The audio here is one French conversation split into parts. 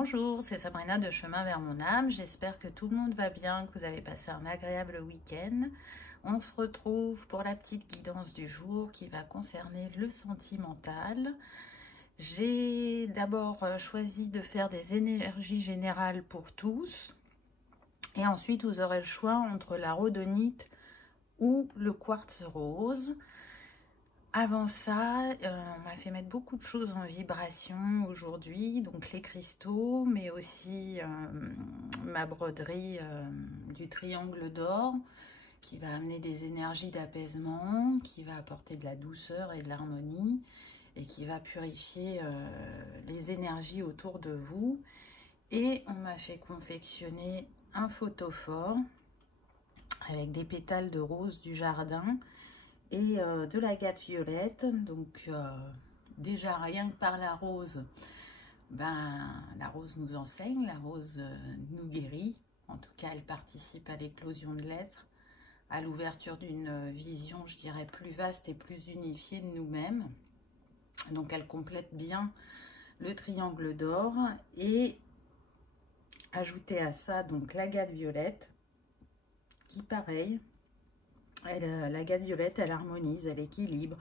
Bonjour, c'est Sabrina de Chemin vers mon âme. J'espère que tout le monde va bien, que vous avez passé un agréable week-end. On se retrouve pour la petite guidance du jour qui va concerner le sentimental. J'ai d'abord choisi de faire des énergies générales pour tous. Et ensuite, vous aurez le choix entre la rhodonite ou le quartz rose. Avant ça, on m'a fait mettre beaucoup de choses en vibration aujourd'hui, donc les cristaux, mais aussi ma broderie du triangle d'or qui va amener des énergies d'apaisement, qui va apporter de la douceur et de l'harmonie et qui va purifier les énergies autour de vous. Et on m'a fait confectionner un photophore avec des pétales de rose du jardin et de l'agate violette. Donc déjà rien que par la rose, la rose nous enseigne, la rose nous guérit. En tout cas, elle participe à l'éclosion de l'être, à l'ouverture d'une vision, je dirais, plus vaste et plus unifiée de nous-mêmes. Donc elle complète bien le triangle d'or. Et ajouter à ça donc l'agate violette qui, pareil, l'agate violette, elle harmonise, elle équilibre,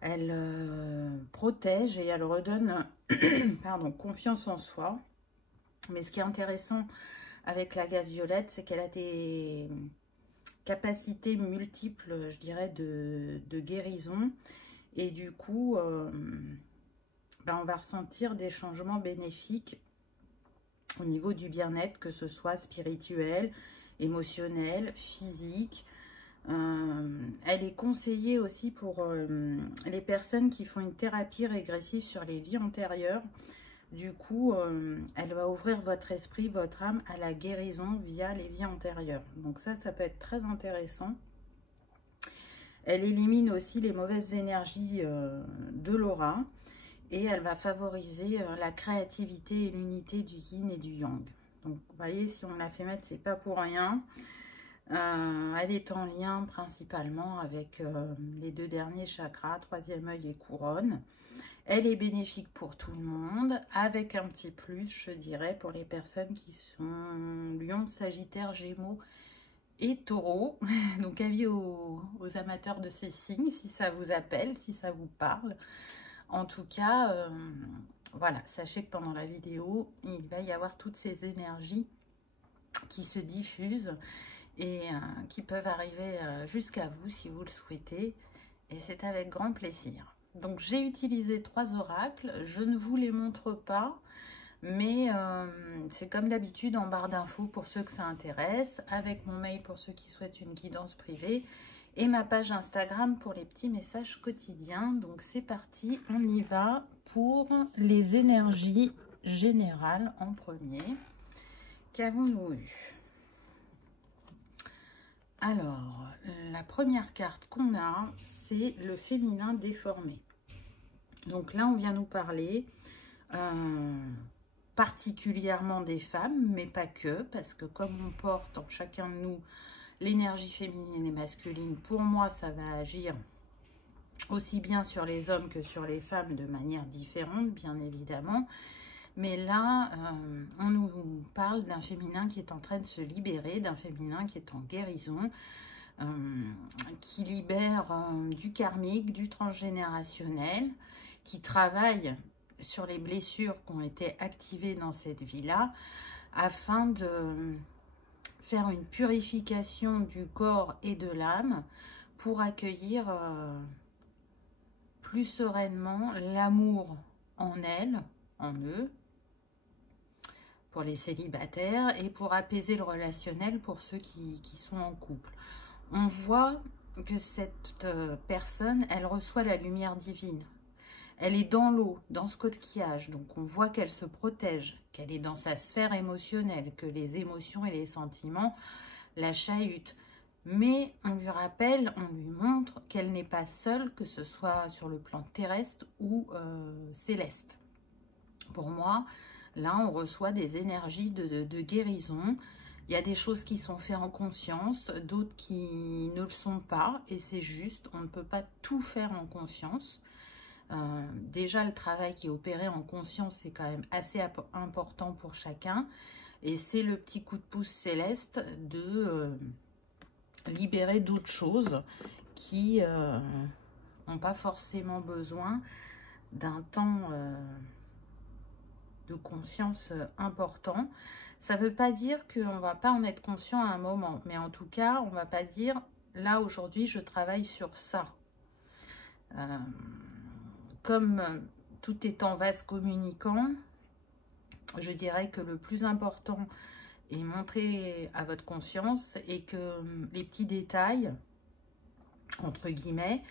elle protège et elle redonne pardon, confiance en soi. Mais ce qui est intéressant avec l'agate violette, c'est qu'elle a des capacités multiples, je dirais, de guérison. Et du coup, on va ressentir des changements bénéfiques au niveau du bien-être, que ce soit spirituel, émotionnel, physique. Elle est conseillée aussi pour les personnes qui font une thérapie régressive sur les vies antérieures. Du coup, elle va ouvrir votre esprit, votre âme à la guérison via les vies antérieures. Donc ça peut être très intéressant. Elle élimine aussi les mauvaises énergies de l'aura et elle va favoriser la créativité et l'unité du yin et du yang. Donc, vous voyez, si on l'a fait mettre, c'est pas pour rien. Elle est en lien principalement avec les deux derniers chakras, troisième œil et couronne. Elle est bénéfique pour tout le monde, avec un petit plus, je dirais, pour les personnes qui sont Lion, Sagittaire, Gémeaux et Taureau. Donc, avis aux amateurs de ces signes, si ça vous appelle, si ça vous parle. En tout cas, voilà, sachez que pendant la vidéo, il va y avoir toutes ces énergies qui se diffusent et qui peuvent arriver jusqu'à vous si vous le souhaitez, et c'est avec grand plaisir. Donc j'ai utilisé 3 oracles, je ne vous les montre pas, mais c'est comme d'habitude en barre d'infos pour ceux que ça intéresse, avec mon mail pour ceux qui souhaitent une guidance privée, et ma page Instagram pour les petits messages quotidiens. Donc c'est parti, on y va pour les énergies générales en premier. Qu'avons-nous eu ? Alors, la première carte qu'on a, c'est le féminin déformé. Donc là, on vient nous parler particulièrement des femmes, mais pas que, parce que comme on porte en chacun de nous l'énergie féminine et masculine, pour moi, ça va agir aussi bien sur les hommes que sur les femmes de manière différente, bien évidemment. Mais là, on nous parle d'un féminin qui est en train de se libérer, d'un féminin qui est en guérison, qui libère du karmique, du transgénérationnel, qui travaille sur les blessures qui ont été activées dans cette vie-là, afin de faire une purification du corps et de l'âme pour accueillir plus sereinement l'amour en elle, en eux, pour les célibataires, et pour apaiser le relationnel pour ceux qui sont en couple. On voit que cette personne, elle reçoit la lumière divine. Elle est dans l'eau, dans ce coquillage, donc on voit qu'elle se protège, qu'elle est dans sa sphère émotionnelle, que les émotions et les sentiments la chahutent. Mais on lui rappelle, on lui montre qu'elle n'est pas seule, que ce soit sur le plan terrestre ou céleste. Pour moi, là, on reçoit des énergies de guérison. Il y a des choses qui sont faites en conscience, d'autres qui ne le sont pas. Et c'est juste, on ne peut pas tout faire en conscience. Déjà, le travail qui est opéré en conscience est quand même assez important pour chacun. Et c'est le petit coup de pouce céleste de libérer d'autres choses qui n'ont pas forcément besoin d'un temps de conscience important. Ça ne veut pas dire qu'on ne va pas en être conscient à un moment, mais en tout cas, on ne va pas dire, là aujourd'hui, je travaille sur ça. Comme tout étant vase communicant, je dirais que le plus important est montré à votre conscience et que les petits détails, entre guillemets,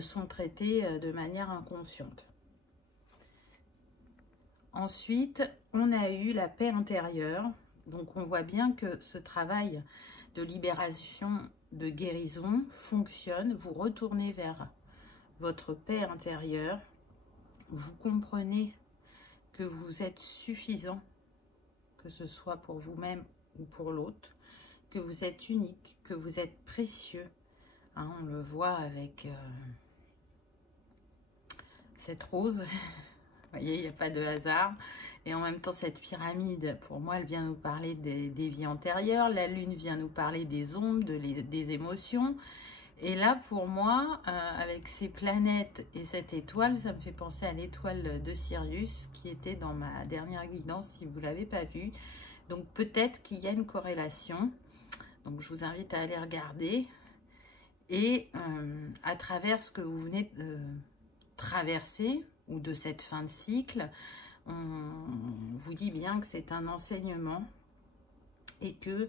sont traités de manière inconsciente. Ensuite, on a eu la paix intérieure. Donc, on voit bien que ce travail de libération, de guérison fonctionne. Vous retournez vers votre paix intérieure. Vous comprenez que vous êtes suffisant, que ce soit pour vous-même ou pour l'autre, que vous êtes unique, que vous êtes précieux. Hein, on le voit avec cette rose. Vous voyez, il n'y a pas de hasard. Et en même temps, cette pyramide, pour moi, elle vient nous parler des vies antérieures. La lune vient nous parler des ombres, des émotions. Et là, pour moi, avec ces planètes et cette étoile, ça me fait penser à l'étoile de Sirius qui était dans ma dernière guidance, si vous ne l'avez pas vue. Donc, peut-être qu'il y a une corrélation. Donc, je vous invite à aller regarder. Et à travers ce que vous venez de traverser, ou de cette fin de cycle, on vous dit bien que c'est un enseignement et que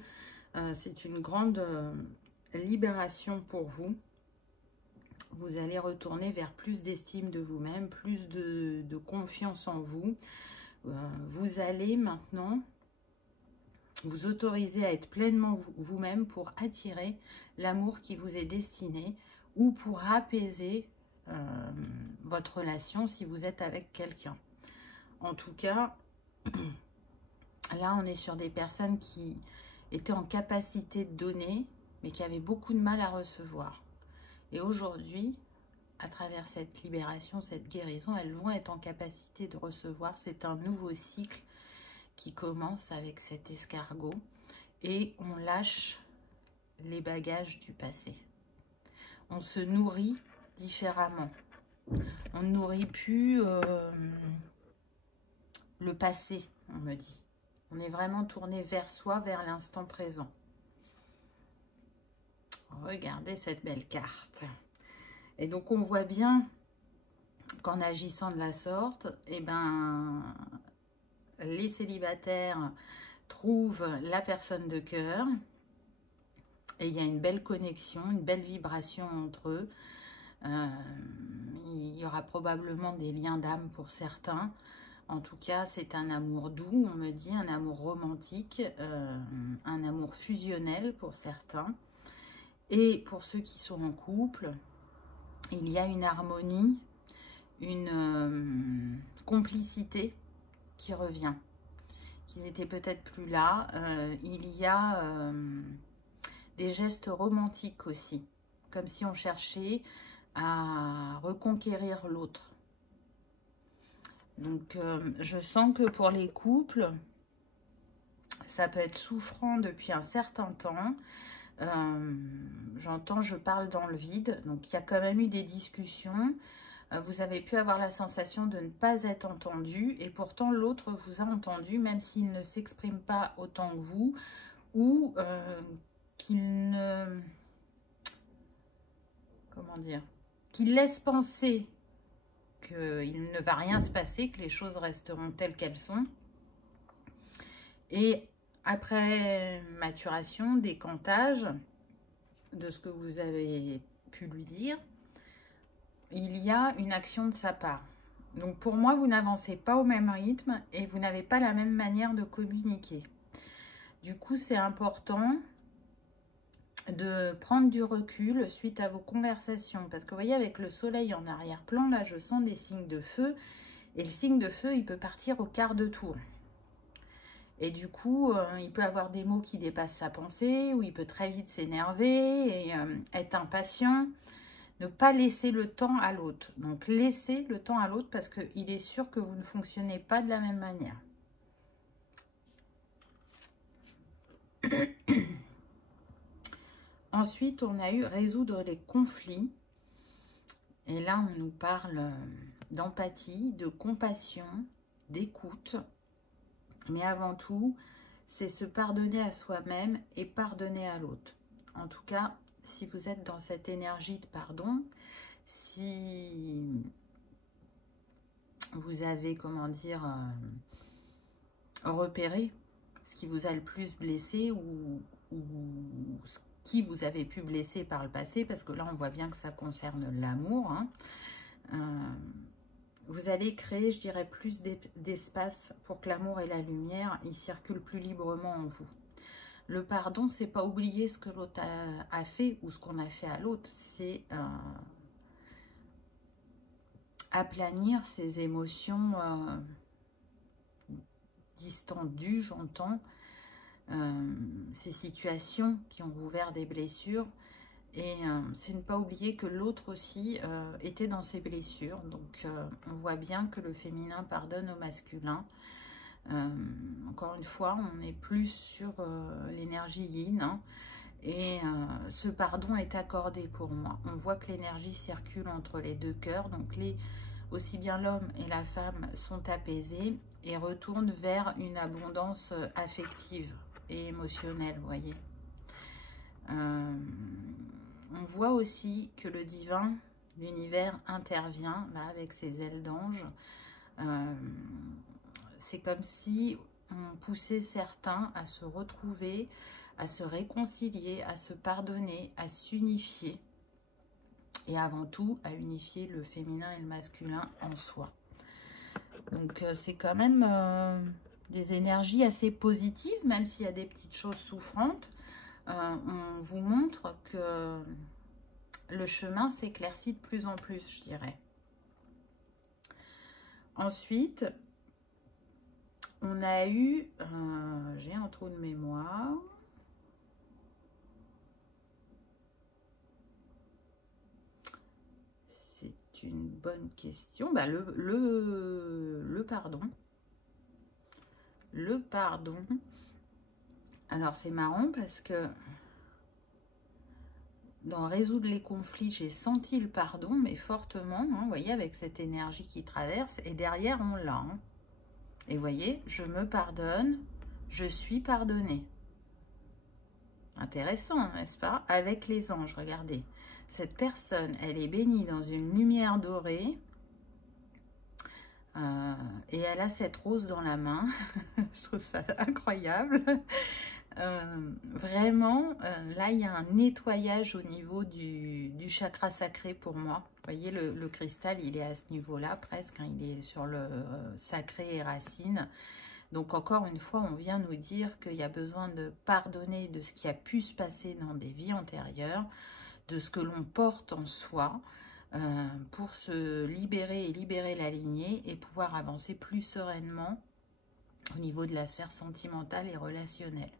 c'est une grande libération pour vous. Vous allez retourner vers plus d'estime de vous-même, plus de confiance en vous. Vous allez maintenant vous autoriser à être pleinement vous-même pour attirer l'amour qui vous est destiné ou pour apaiser votre relation si vous êtes avec quelqu'un. En tout cas, là on est sur des personnes qui étaient en capacité de donner mais qui avaient beaucoup de mal à recevoir. Et aujourd'hui, à travers cette libération, cette guérison, elles vont être en capacité de recevoir. C'est un nouveau cycle qui commence avec cet escargot et on lâche les bagages du passé. On se nourrit différemment. On ne nourrit plus le passé, on me dit. On est vraiment tourné vers soi, vers l'instant présent. Regardez cette belle carte. Et donc, on voit bien qu'en agissant de la sorte, eh ben, les célibataires trouvent la personne de cœur. Et il y a une belle connexion, une belle vibration entre eux. Il y aura probablement des liens d'âme pour certains. En tout cas, c'est un amour doux, on me dit, un amour romantique, un amour fusionnel pour certains. Et pour ceux qui sont en couple, il y a une harmonie, une complicité qui revient, qui n'était peut-être plus là. Il y a des gestes romantiques aussi, comme si on cherchait à reconquérir l'autre. Donc, je sens que pour les couples, ça peut être souffrant depuis un certain temps. J'entends, je parle dans le vide. Donc, il y a quand même eu des discussions. Vous avez pu avoir la sensation de ne pas être entendu. Et pourtant, l'autre vous a entendu, même s'il ne s'exprime pas autant que vous. Ou qu'il ne... Comment dire? Qu'il laisse penser qu'il ne va rien se passer, que les choses resteront telles qu'elles sont. Et après maturation, décantage de ce que vous avez pu lui dire, il y a une action de sa part. Donc pour moi, vous n'avancez pas au même rythme et vous n'avez pas la même manière de communiquer. Du coup, c'est important de prendre du recul suite à vos conversations. Parce que vous voyez, avec le soleil en arrière-plan, là, je sens des signes de feu. Et le signe de feu, il peut partir au quart de tour. Et du coup, il peut avoir des mots qui dépassent sa pensée, ou il peut très vite s'énerver et être impatient. ne pas laisser le temps à l'autre. Donc, laissez le temps à l'autre parce qu'il est sûr que vous ne fonctionnez pas de la même manière. Ensuite, on a eu résoudre les conflits. Et là, on nous parle d'empathie, de compassion, d'écoute. Mais avant tout, c'est se pardonner à soi-même et pardonner à l'autre. En tout cas, si vous êtes dans cette énergie de pardon, si vous avez, comment dire, repéré ce qui vous a le plus blessé ou qui vous avez pu blesser par le passé, parce que là, on voit bien que ça concerne l'amour, hein. Vous allez créer, je dirais, plus d'espace pour que l'amour et la lumière, ils circulent plus librement en vous. Le pardon, c'est pas oublier ce que l'autre a fait ou ce qu'on a fait à l'autre, c'est aplanir ces émotions distendues, j'entends, ces situations qui ont ouvert des blessures. Et c'est ne pas oublier que l'autre aussi était dans ses blessures. Donc, on voit bien que le féminin pardonne au masculin. Encore une fois, on est plus sur l'énergie yin. Hein, et ce pardon est accordé pour moi. On voit que l'énergie circule entre les deux cœurs. Donc, aussi bien l'homme et la femme sont apaisés et retournent vers une abondance affective et émotionnelle, vous voyez. On voit aussi que le divin, l'univers intervient là avec ses ailes d'ange. C'est comme si on poussait certains à se retrouver, à se réconcilier, à se pardonner, à s'unifier. Et avant tout, à unifier le féminin et le masculin en soi. Donc c'est quand même des énergies assez positives, même s'il y a des petites choses souffrantes. On vous montre que le chemin s'éclaircit de plus en plus, je dirais. Ensuite, on a eu, j'ai un trou de mémoire. C'est une bonne question. Bah, le pardon. Le pardon. Alors, c'est marrant parce que dans résoudre les conflits, j'ai senti le pardon, mais fortement, hein, vous voyez, avec cette énergie qui traverse, et derrière, on l'a. Hein. Et vous voyez, je me pardonne, je suis pardonnée. Intéressant, n'est-ce pas? Avec les anges, regardez. Cette personne, elle est bénie dans une lumière dorée, et elle a cette rose dans la main. Je trouve ça incroyable. Vraiment, là, il y a un nettoyage au niveau du chakra sacré pour moi. Vous voyez, le cristal, il est à ce niveau-là presque. Hein, il est sur le sacré et racine. Donc, encore une fois, on vient nous dire qu'il y a besoin de pardonner de ce qui a pu se passer dans des vies antérieures, de ce que l'on porte en soi, pour se libérer et libérer la lignée et pouvoir avancer plus sereinement au niveau de la sphère sentimentale et relationnelle.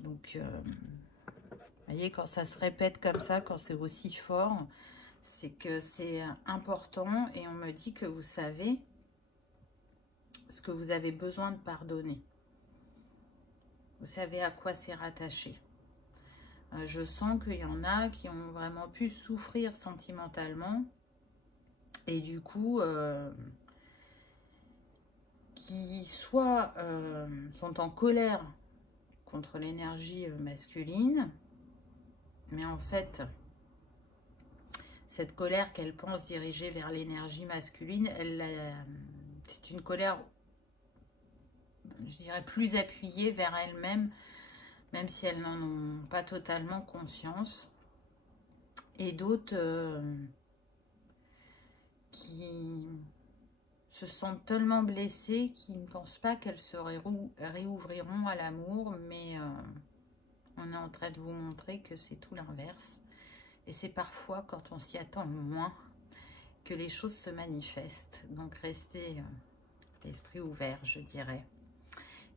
Donc, vous voyez, quand ça se répète comme ça, quand c'est aussi fort, c'est que c'est important et on me dit que vous savez ce que vous avez besoin de pardonner. Vous savez à quoi c'est rattaché. Je sens qu'il y en a qui ont vraiment pu souffrir sentimentalement et du coup, qui soit sont en colère contre l'énergie masculine, mais en fait, cette colère qu'elle pense diriger vers l'énergie masculine, c'est une colère, je dirais, plus appuyée vers elle-même, même si elles n'en ont pas totalement conscience. Et d'autres qui se sentent tellement blessées qu'ils ne pensent pas qu'elles se réouvriront à l'amour, mais on est en train de vous montrer que c'est tout l'inverse. Et c'est parfois quand on s'y attend le moins que les choses se manifestent. Donc restez l'esprit ouvert, je dirais.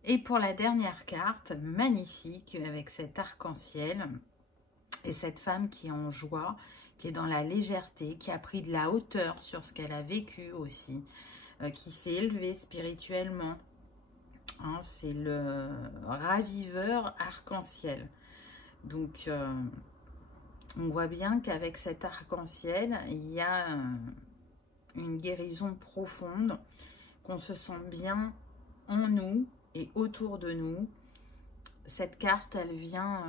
Et pour la dernière carte, magnifique, avec cet arc-en-ciel, Et cette femme qui est en joie, qui est dans la légèreté, qui a pris de la hauteur sur ce qu'elle a vécu aussi, qui s'est élevée spirituellement. Hein, c'est le raviveur arc-en-ciel. Donc, on voit bien qu'avec cet arc-en-ciel, il y a une guérison profonde, qu'on se sent bien en nous et autour de nous. Cette carte, elle vient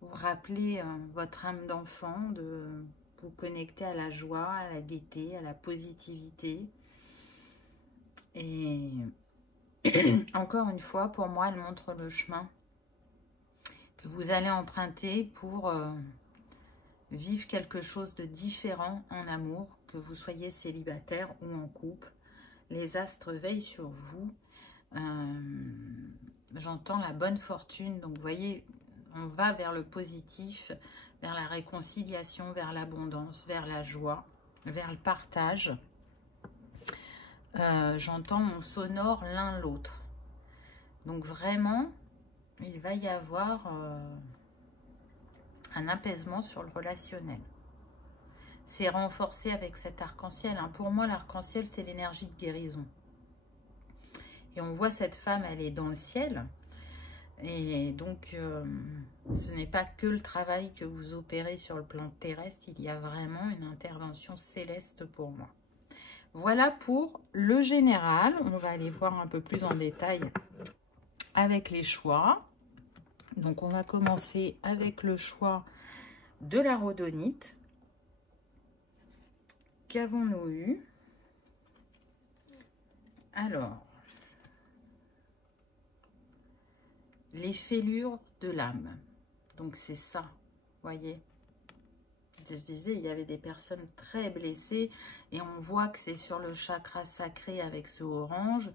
vous rappeler votre âme d'enfant, de vous connecter à la joie, à la gaieté, à la positivité. Et encore une fois, pour moi, elle montre le chemin que vous allez emprunter pour vivre quelque chose de différent en amour, que vous soyez célibataire ou en couple. Les astres veillent sur vous. J'entends la bonne fortune. Donc, vous voyez, on va vers le positif, vers la réconciliation, vers l'abondance, vers la joie, vers le partage. J'entends on s'honore l'un l'autre. Donc, vraiment, il va y avoir un apaisement sur le relationnel. C'est renforcé avec cet arc-en-ciel. Hein. Pour moi, l'arc-en-ciel, c'est l'énergie de guérison. Et on voit cette femme, elle est dans le ciel. Et donc, ce n'est pas que le travail que vous opérez sur le plan terrestre. Il y a vraiment une intervention céleste pour moi. Voilà pour le général. On va aller voir un peu plus en détail avec les choix. Donc, on va commencer avec le choix de la rhodonite. Qu'avons-nous eu? Alors, les fêlures de l'âme. Donc, c'est ça, voyez. Je disais, il y avait des personnes très blessées et on voit que c'est sur le chakra sacré avec ce orange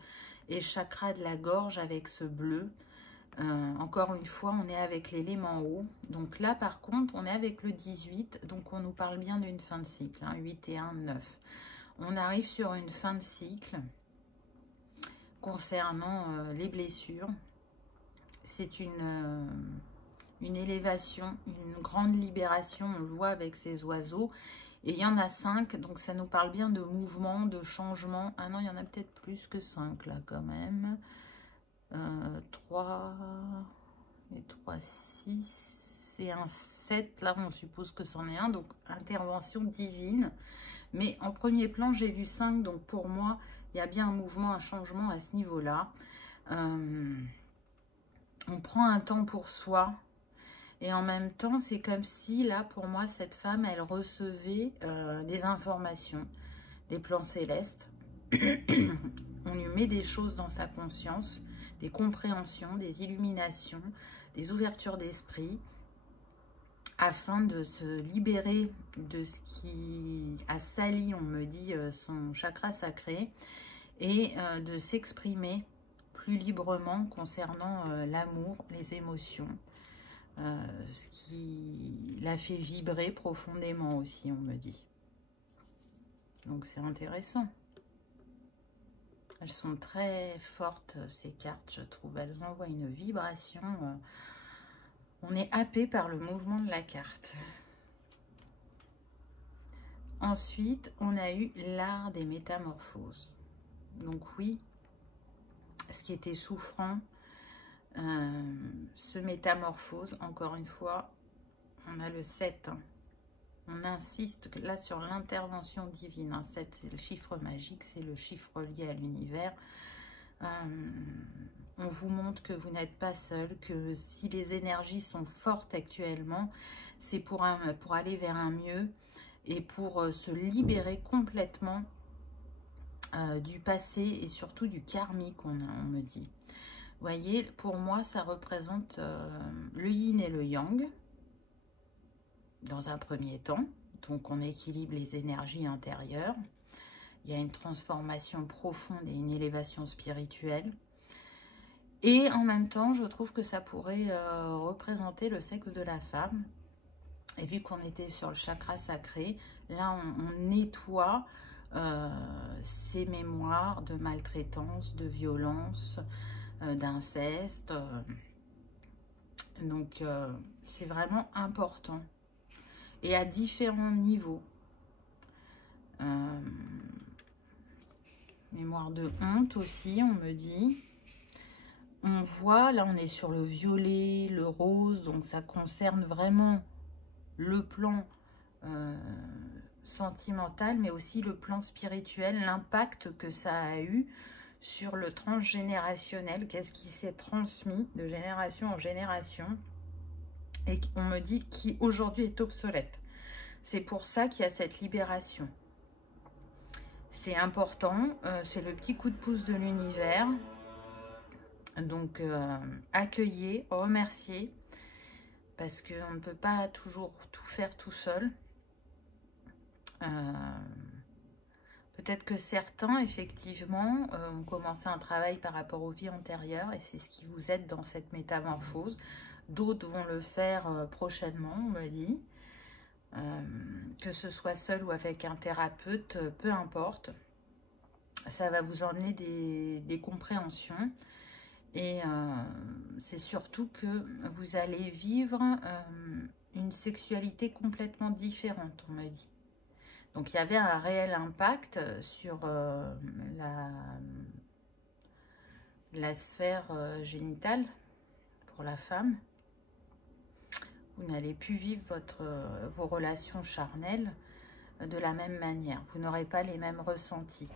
et chakra de la gorge avec ce bleu. Encore une fois, on est avec l'élément eau. Donc là, par contre, on est avec le 18. Donc, on nous parle bien d'une fin de cycle. Hein, 8 et 1, 9. On arrive sur une fin de cycle concernant les blessures. C'est une élévation, une grande libération. On le voit avec ces oiseaux. Et il y en a 5. Donc, ça nous parle bien de mouvement, de changement. Ah non, il y en a peut-être plus que 5 là quand même. 3 et 3, 6 et un 7, là on suppose que c'en est un, donc intervention divine, mais en premier plan j'ai vu 5, donc pour moi il y a bien un mouvement, un changement à ce niveau là. On prend un temps pour soi et en même temps c'est comme si là pour moi cette femme elle recevait des informations des plans célestes. On lui met des choses dans sa conscience, des compréhensions, des illuminations, des ouvertures d'esprit, afin de se libérer de ce qui a sali, on me dit, son chakra sacré, et de s'exprimer plus librement concernant l'amour, les émotions, ce qui la fait vibrer profondément aussi, on me dit. Donc c'est intéressant. Elles sont très fortes, ces cartes, je trouve. Elles envoient une vibration. On est happé par le mouvement de la carte. Ensuite, on a eu l'art des métamorphoses. Donc oui, ce qui était souffrant se métamorphose. Encore une fois, on a le 7. On insiste là sur l'intervention divine. Hein. 7, c'est le chiffre magique, c'est le chiffre lié à l'univers. On vous montre que vous n'êtes pas seul, que si les énergies sont fortes actuellement, c'est pour aller vers un mieux et pour se libérer complètement du passé et surtout du karmique, on me dit. Vous voyez, pour moi, ça représente le yin et le yang. Dans un premier temps, donc on équilibre les énergies intérieures. Il y a une transformation profonde et une élévation spirituelle. Et en même temps, je trouve que ça pourrait représenter le sexe de la femme. Et vu qu'on était sur le chakra sacré, là on nettoie ces mémoires de maltraitance, de violence, d'inceste. Donc, c'est vraiment important. Et à différents niveaux. Mémoire de honte aussi, on me dit. On voit, là on est sur le violet, le rose, donc ça concerne vraiment le plan sentimental, mais aussi le plan spirituel, l'impact que ça a eu sur le transgénérationnel, qu'est-ce qui s'est transmis de génération en génération, et on me dit qui aujourd'hui est obsolète. C'est pour ça qu'il y a cette libération. C'est important, c'est le petit coup de pouce de l'univers. Donc, accueillez, remerciez, parce qu'on ne peut pas toujours tout faire tout seul. Peut-être que certains, effectivement, ont commencé un travail par rapport aux vies antérieures, et c'est ce qui vous aide dans cette métamorphose. D'autres vont le faire prochainement, on me dit. Que ce soit seul ou avec un thérapeute, peu importe. Ça va vous emmener des compréhensions. Et c'est surtout que vous allez vivre une sexualité complètement différente, on me dit. Donc, il y avait un réel impact sur la sphère génitale pour la femme. Vous n'allez plus vivre vos relations charnelles de la même manière. Vous n'aurez pas les mêmes ressentis.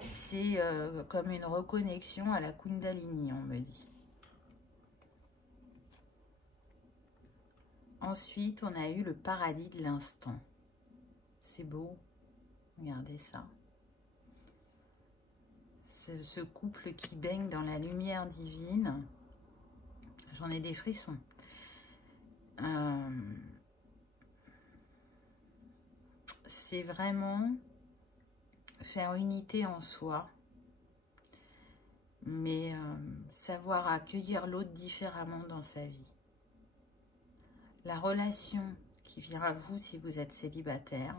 C'est comme une reconnexion à la Kundalini, on me dit. Ensuite, on a eu le paradis de l'instant. C'est beau. Regardez ça. Ce couple qui baigne dans la lumière divine. J'en ai des frissons. C'est vraiment faire unité en soi, mais savoir accueillir l'autre différemment dans sa vie. La relation qui vient à vous si vous êtes célibataire,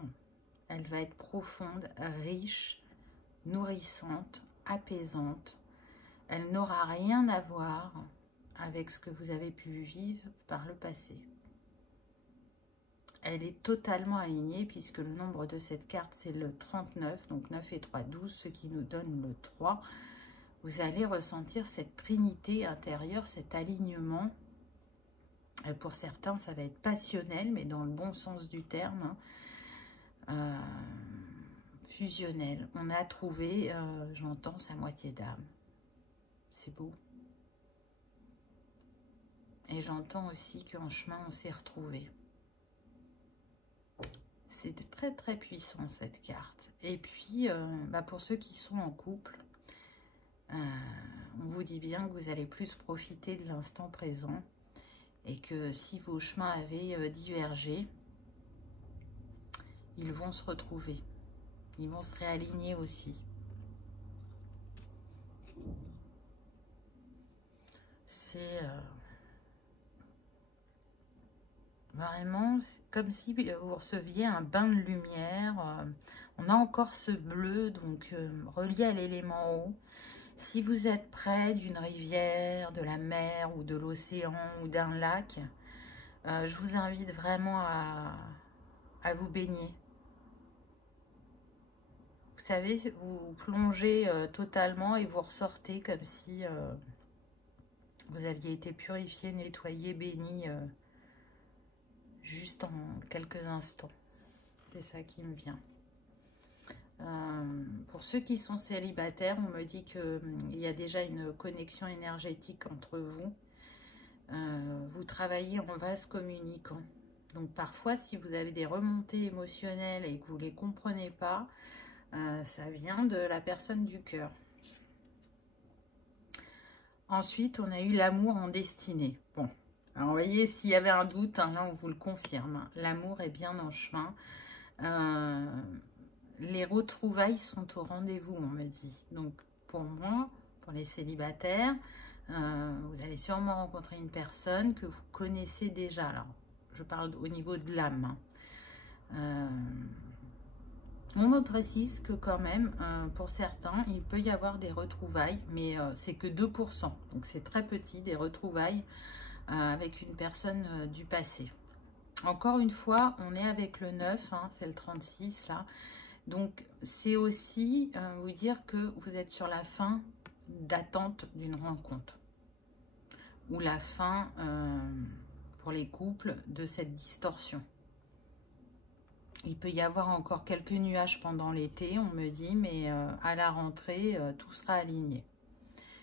elle va être profonde, riche, nourrissante, apaisante. Elle n'aura rien à voir avec ce que vous avez pu vivre par le passé. Elle est totalement alignée puisque le nombre de cette carte, c'est le 39, donc 9 et 3, 12, ce qui nous donne le 3. Vous allez ressentir cette trinité intérieure, cet alignement. Et pour certains, ça va être passionnel, mais dans le bon sens du terme. Fusionnel. On a trouvé, j'entends, sa moitié d'âme. C'est beau. Et j'entends aussi qu'en chemin, on s'est retrouvés. C'est très très puissant cette carte. Et puis, pour ceux qui sont en couple, on vous dit bien que vous allez plus profiter de l'instant présent. Et que si vos chemins avaient divergé, ils vont se retrouver. Ils vont se réaligner aussi. C'est... Vraiment, c'est comme si vous receviez un bain de lumière. On a encore ce bleu, donc relié à l'élément eau. Si vous êtes près d'une rivière, de la mer ou de l'océan ou d'un lac, je vous invite vraiment à vous baigner. Vous savez, vous plongez totalement et vous ressortez comme si vous aviez été purifié, nettoyé, béni juste en quelques instants. C'est ça qui me vient. Pour ceux qui sont célibataires, on me dit qu'il y a déjà une connexion énergétique entre vous. Vous travaillez en vase communicant. Donc parfois, si vous avez des remontées émotionnelles et que vous ne les comprenez pas, ça vient de la personne du cœur. Ensuite, on a eu l'amour en destinée. Bon, alors vous voyez, s'il y avait un doute, hein, là on vous le confirme. Hein, l'amour est bien en chemin. Les retrouvailles sont au rendez-vous, on me dit. Donc pour moi, pour les célibataires, vous allez sûrement rencontrer une personne que vous connaissez déjà. Alors, je parle au niveau de l'âme. On me précise que quand même, pour certains, il peut y avoir des retrouvailles, mais c'est que 2%. Donc c'est très petit, des retrouvailles avec une personne du passé. Encore une fois, on est avec le 9, hein, c'est le 36 là. Donc, c'est aussi vous dire que vous êtes sur la fin d'attente d'une rencontre. Ou la fin, pour les couples, de cette distorsion. Il peut y avoir encore quelques nuages pendant l'été, on me dit, mais à la rentrée, tout sera aligné.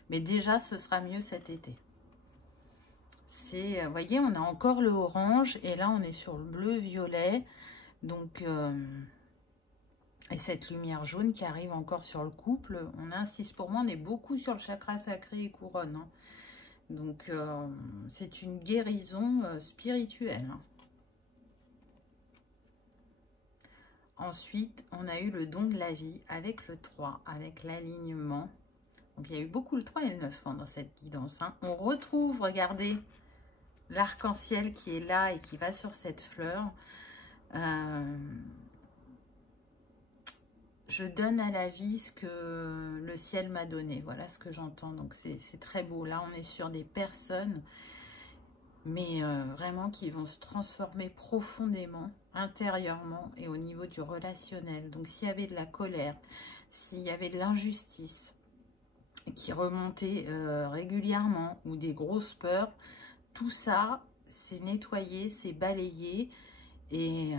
Mais déjà, ce sera mieux cet été. Vous voyez, on a encore le orange et là, on est sur le bleu-violet. Donc, et cette lumière jaune qui arrive encore sur le couple, on insiste, pour moi, on est beaucoup sur le chakra sacré et couronne. Hein. Donc, c'est une guérison spirituelle. Hein. Ensuite, on a eu le don de la vie avec le 3, avec l'alignement. Donc, il y a eu beaucoup le 3 et le 9 dans cette guidance. Hein. On retrouve, regardez, l'arc-en-ciel qui est là et qui va sur cette fleur. Je donne à la vie ce que le ciel m'a donné. Voilà ce que j'entends. Donc, c'est très beau. Là, on est sur des personnes, mais vraiment qui vont se transformer profondément, intérieurement et au niveau du relationnel. Donc, s'il y avait de la colère, s'il y avait de l'injustice qui remontait régulièrement ou des grosses peurs, tout ça, c'est nettoyé, c'est balayé. Et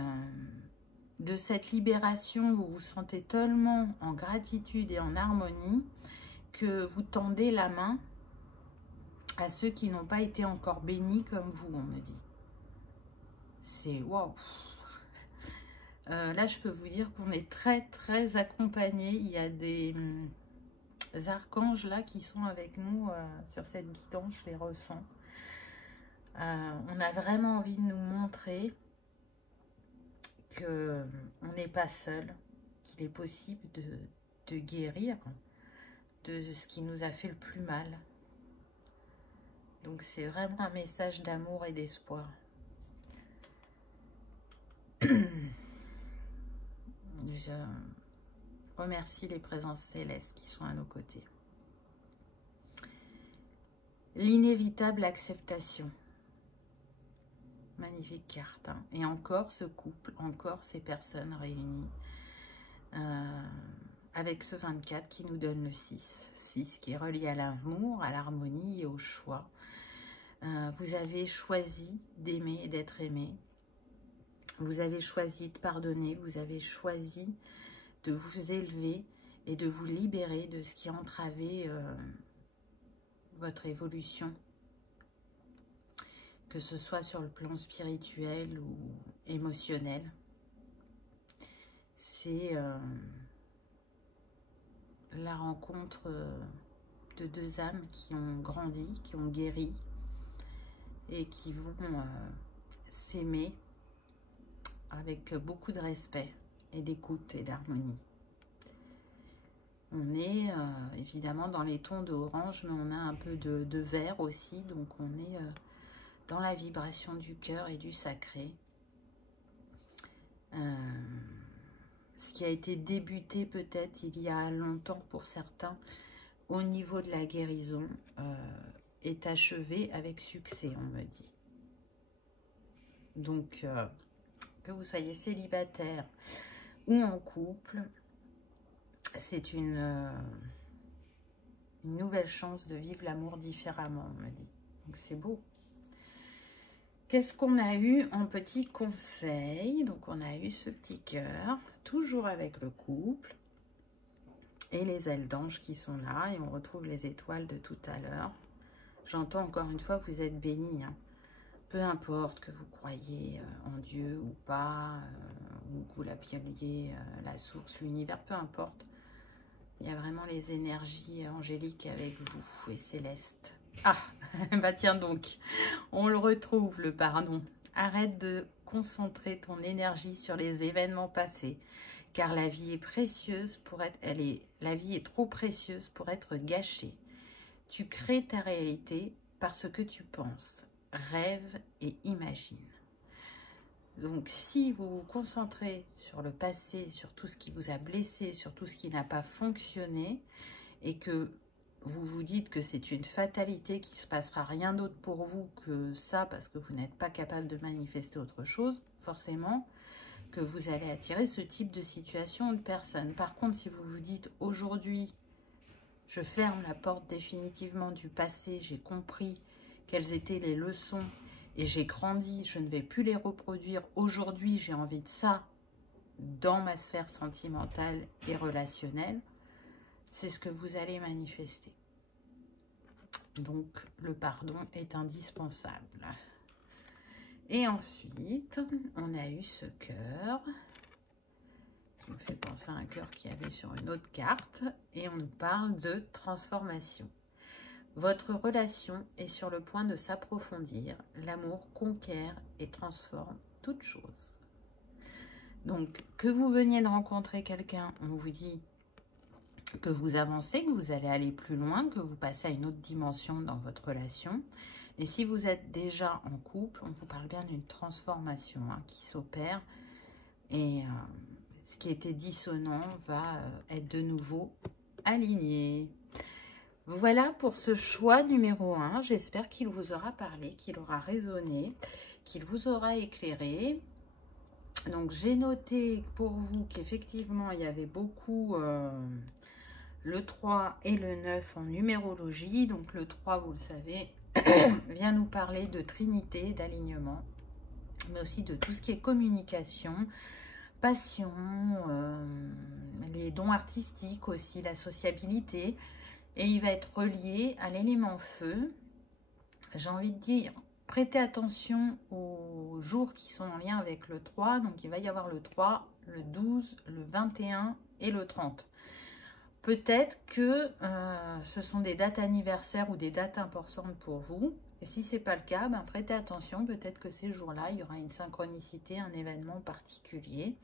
de cette libération, vous vous sentez tellement en gratitude et en harmonie que vous tendez la main à ceux qui n'ont pas été encore bénis comme vous, on me dit. C'est waouh. Là, je peux vous dire qu'on est très, très accompagnés. Il y a des archanges là qui sont avec nous sur cette guidance, je les ressens. On a vraiment envie de nous montrer qu'on n'est pas seul, qu'il est possible de guérir de ce qui nous a fait le plus mal. Donc c'est vraiment un message d'amour et d'espoir. Je remercie les présences célestes qui sont à nos côtés. L'inévitable acceptation. Magnifique carte. Hein. Et encore ce couple, encore ces personnes réunies. Avec ce 24 qui nous donne le 6. 6 qui est relié à l'amour, à l'harmonie et au choix. Vous avez choisi d'aimer et d'être aimé. Vous avez choisi de pardonner. Vous avez choisi de vous élever et de vous libérer de ce qui entravait votre évolution. Que ce soit sur le plan spirituel ou émotionnel. C'est la rencontre de deux âmes qui ont grandi, qui ont guéri et qui vont s'aimer avec beaucoup de respect et d'écoute et d'harmonie. On est évidemment dans les tons de orange, mais on a un peu de vert aussi, donc on est dans la vibration du cœur et du sacré. Ce qui a été débuté peut-être il y a longtemps pour certains au niveau de la guérison est achevé avec succès, on me dit. Donc, que vous soyez célibataire ou en couple, c'est une nouvelle chance de vivre l'amour différemment, on me dit. Donc, c'est beau. Qu'est-ce qu'on a eu en petit conseil? Donc, on a eu ce petit cœur, toujours avec le couple. Et les ailes d'ange qui sont là. Et on retrouve les étoiles de tout à l'heure. J'entends encore une fois, vous êtes bénis. Hein. Peu importe que vous croyez en Dieu ou pas, ou que vous l'appeliez la source, l'univers, peu importe. Il y a vraiment les énergies angéliques avec vous et célestes. Ah, bah tiens donc, on le retrouve, le pardon. Arrête de concentrer ton énergie sur les événements passés, car la vie est précieuse pour être, la vie est trop précieuse pour être gâchée. Tu crées ta réalité par ce que tu penses, rêve et imagine. Donc, si vous vous concentrez sur le passé, sur tout ce qui vous a blessé, sur tout ce qui n'a pas fonctionné, et que vous vous dites que c'est une fatalité, qu'il ne se passera rien d'autre pour vous que ça, parce que vous n'êtes pas capable de manifester autre chose, forcément, que vous allez attirer ce type de situation ou de personne. Par contre, si vous vous dites aujourd'hui, je ferme la porte définitivement du passé, j'ai compris quelles étaient les leçons et j'ai grandi, je ne vais plus les reproduire. Aujourd'hui, j'ai envie de ça dans ma sphère sentimentale et relationnelle. C'est ce que vous allez manifester. Donc, le pardon est indispensable. Et ensuite, on a eu ce cœur. Ça me fait penser à un cœur qu'il y avait sur une autre carte. Et on nous parle de transformation. Votre relation est sur le point de s'approfondir. L'amour conquiert et transforme toute chose. Donc, que vous veniez de rencontrer quelqu'un, on vous dit que vous avancez, que vous allez aller plus loin, que vous passez à une autre dimension dans votre relation. Et si vous êtes déjà en couple, on vous parle bien d'une transformation qui s'opère. Et ce qui était dissonant va être de nouveau aligné. Voilà pour ce choix numéro 1. J'espère qu'il vous aura parlé, qu'il aura résonné, qu'il vous aura éclairé. Donc, j'ai noté pour vous qu'effectivement, il y avait beaucoup le 3 et le 9 en numérologie. Donc, le 3, vous le savez, vient nous parler de trinité, d'alignement, mais aussi de tout ce qui est communication, passion, les dons artistiques aussi, la sociabilité. Et il va être relié à l'élément feu. J'ai envie de dire, prêtez attention aux jours qui sont en lien avec le 3. Donc, il va y avoir le 3, le 12, le 21 et le 30. Peut-être que ce sont des dates anniversaires ou des dates importantes pour vous. Et si ce n'est pas le cas, ben, prêtez attention. Peut-être que ces jours-là, il y aura une synchronicité, un événement particulier.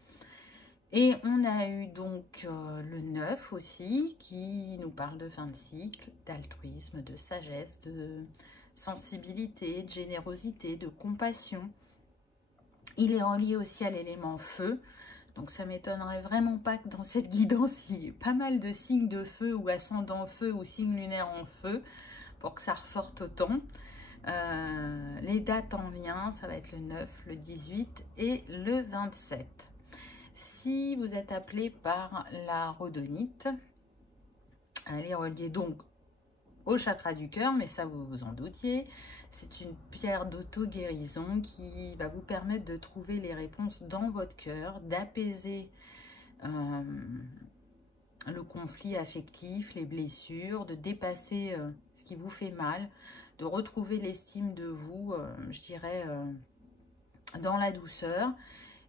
Et on a eu donc le 9 aussi, qui nous parle de fin de cycle, d'altruisme, de sagesse, de sensibilité, de générosité, de compassion. Il est relié aussi à l'élément feu. Donc ça ne m'étonnerait vraiment pas que dans cette guidance, il y ait pas mal de signes de feu ou ascendant feu ou signes lunaires en feu pour que ça ressorte autant. Les dates en lien, ça va être le 9, le 18 et le 27. Si vous êtes appelé par la rhodonite, elle est reliée donc au chakra du cœur, mais ça vous vous en doutiez. C'est une pierre d'auto-guérison qui va vous permettre de trouver les réponses dans votre cœur, d'apaiser le conflit affectif, les blessures, de dépasser ce qui vous fait mal, de retrouver l'estime de vous, je dirais, dans la douceur.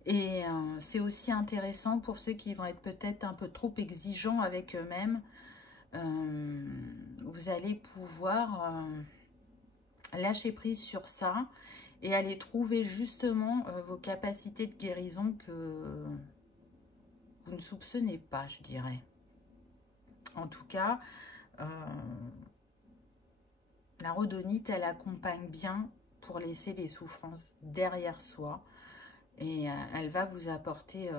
Et c'est aussi intéressant pour ceux qui vont être peut-être un peu trop exigeants avec eux-mêmes. Vous allez pouvoir lâcher prise sur ça et aller trouver justement vos capacités de guérison que vous ne soupçonnez pas, je dirais. En tout cas, la rhodonite, elle accompagne bien pour laisser les souffrances derrière soi. Et elle va vous apporter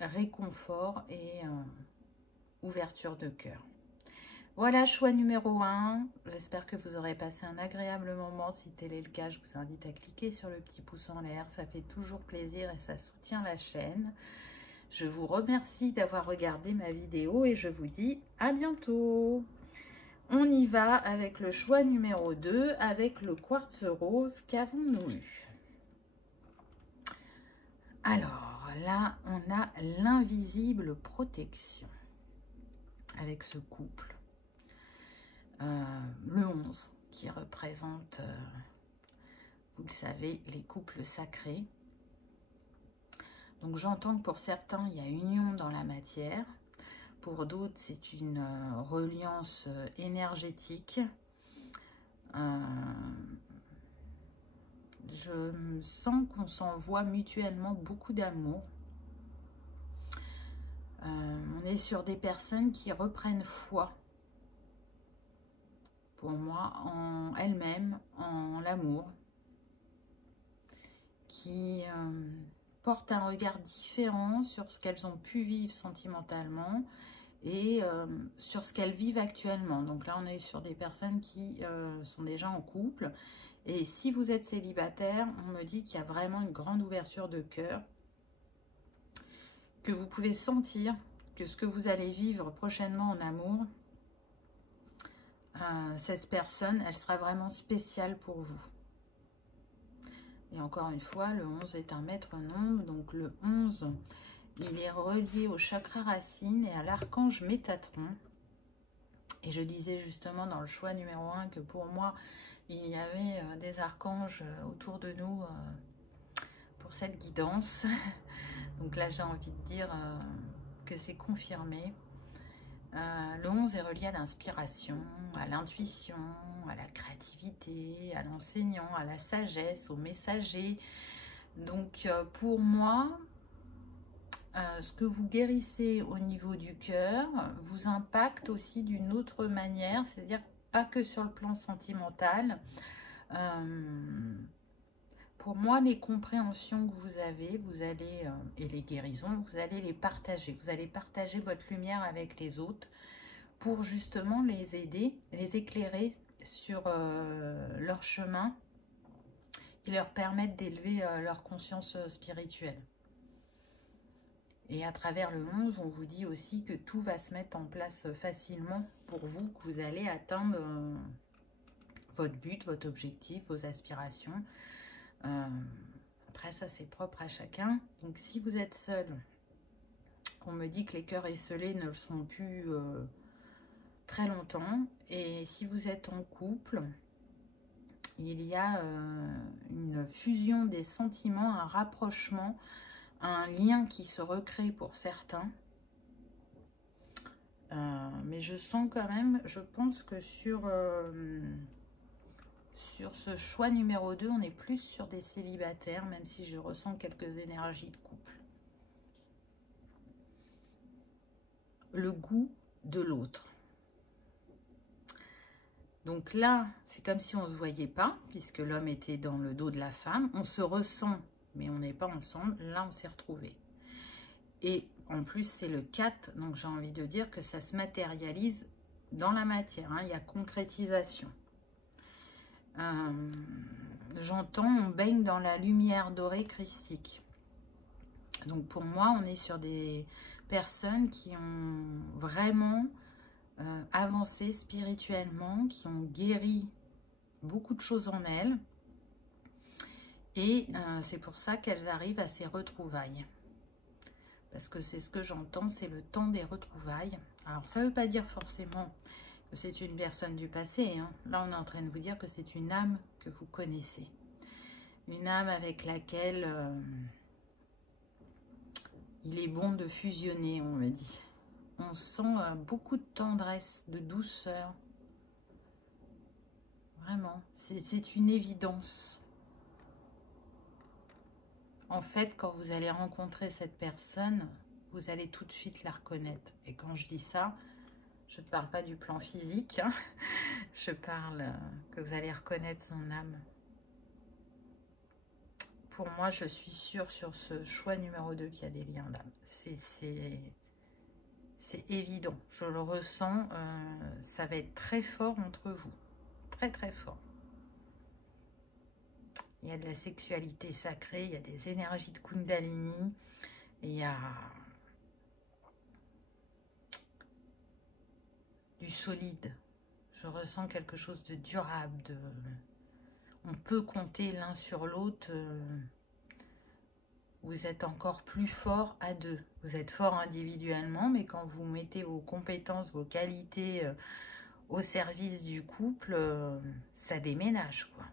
réconfort et ouverture de cœur. Voilà, choix numéro 1. J'espère que vous aurez passé un agréable moment. Si tel est le cas, je vous invite à cliquer sur le petit pouce en l'air. Ça fait toujours plaisir et ça soutient la chaîne. Je vous remercie d'avoir regardé ma vidéo et je vous dis à bientôt. On y va avec le choix numéro 2, avec le quartz rose. Qu'avons-nous eu ? Alors, là, on a l'invisible protection avec ce couple. Le 11 qui représente, vous le savez, les couples sacrés. Donc, j'entends que pour certains, il y a union dans la matière. Pour d'autres, c'est une reliance énergétique. Je sens qu'on s'envoie mutuellement beaucoup d'amour. On est sur des personnes qui reprennent foi, pour moi, en elles-mêmes, en l'amour, qui portent un regard différent sur ce qu'elles ont pu vivre sentimentalement et sur ce qu'elles vivent actuellement. Donc là, on est sur des personnes qui sont déjà en couple. Et si vous êtes célibataire, on me dit qu'il y a vraiment une grande ouverture de cœur, que vous pouvez sentir que ce que vous allez vivre prochainement en amour, cette personne, elle sera vraiment spéciale pour vous. Et encore une fois, le 11 est un maître nombre, donc le 11, il est relié au chakra racine et à l'archange Métatron. Et je disais justement dans le choix numéro 1 que pour moi, il y avait des archanges autour de nous pour cette guidance. Donc là, j'ai envie de dire que c'est confirmé. Le 11 est relié à l'inspiration, à l'intuition, à la créativité, à l'enseignant, à la sagesse, au messager. Donc pour moi, ce que vous guérissez au niveau du cœur vous impacte aussi d'une autre manière, c'est-à-dire pas que sur le plan sentimental. Pour moi, les compréhensions que vous avez, et les guérisons, vous allez les partager. Vous allez partager votre lumière avec les autres pour justement les aider, les éclairer sur leur chemin et leur permettre d'élever leur conscience spirituelle. Et à travers le 11, on vous dit aussi que tout va se mettre en place facilement pour vous, que vous allez atteindre votre but, votre objectif, vos aspirations. Après ça, c'est propre à chacun. Donc si vous êtes seul, on me dit que les cœurs esselés ne le sont plus très longtemps. Et si vous êtes en couple, il y a une fusion des sentiments, un rapprochement, un lien qui se recrée pour certains. Mais je sens quand même, je pense que sur ce choix numéro 2, on est plus sur des célibataires, même si je ressens quelques énergies de couple. Le goût de l'autre. Donc là, c'est comme si on ne se voyait pas, puisque l'homme était dans le dos de la femme. On se ressent, mais on n'est pas ensemble. Là, on s'est retrouvés. Et en plus, c'est le 4, donc j'ai envie de dire que ça se matérialise dans la matière. Hein, il y a concrétisation. J'entends, on baigne dans la lumière dorée christique. Donc pour moi, on est sur des personnes qui ont vraiment avancé spirituellement, qui ont guéri beaucoup de choses en elles. Et c'est pour ça qu'elles arrivent à ces retrouvailles. Parce que c'est ce que j'entends, c'est le temps des retrouvailles. Alors ça ne veut pas dire forcément que c'est une personne du passé. Hein. Là, on est en train de vous dire que c'est une âme que vous connaissez. Une âme avec laquelle il est bon de fusionner, on me dit. On sent beaucoup de tendresse, de douceur. Vraiment, c'est une évidence. En fait, quand vous allez rencontrer cette personne, vous allez tout de suite la reconnaître. Et quand je dis ça, je ne parle pas du plan physique, hein. Je parle que vous allez reconnaître son âme. Pour moi, je suis sûre sur ce choix numéro 2 qu'il y a des liens d'âme. C'est évident, je le ressens, ça va être très fort entre vous. Très très fort. Il y a de la sexualité sacrée, il y a des énergies de Kundalini, il y a du solide. Je ressens quelque chose de durable. On peut compter l'un sur l'autre. Vous êtes encore plus fort à deux. Vous êtes fort individuellement, mais quand vous mettez vos compétences, vos qualités au service du couple, ça déménage, quoi.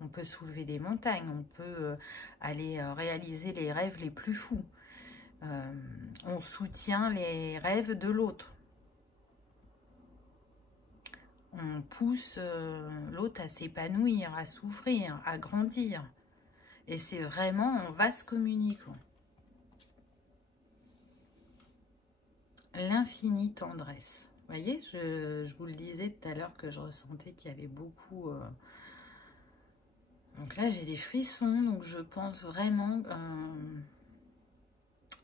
On peut soulever des montagnes, on peut aller réaliser les rêves les plus fous. On soutient les rêves de l'autre. On pousse l'autre à s'épanouir, à s'ouvrir, à grandir. Et c'est vraiment en vase communicant. L'infinie tendresse. Vous voyez, je vous le disais tout à l'heure que je ressentais qu'il y avait beaucoup... Donc là, j'ai des frissons, donc je pense vraiment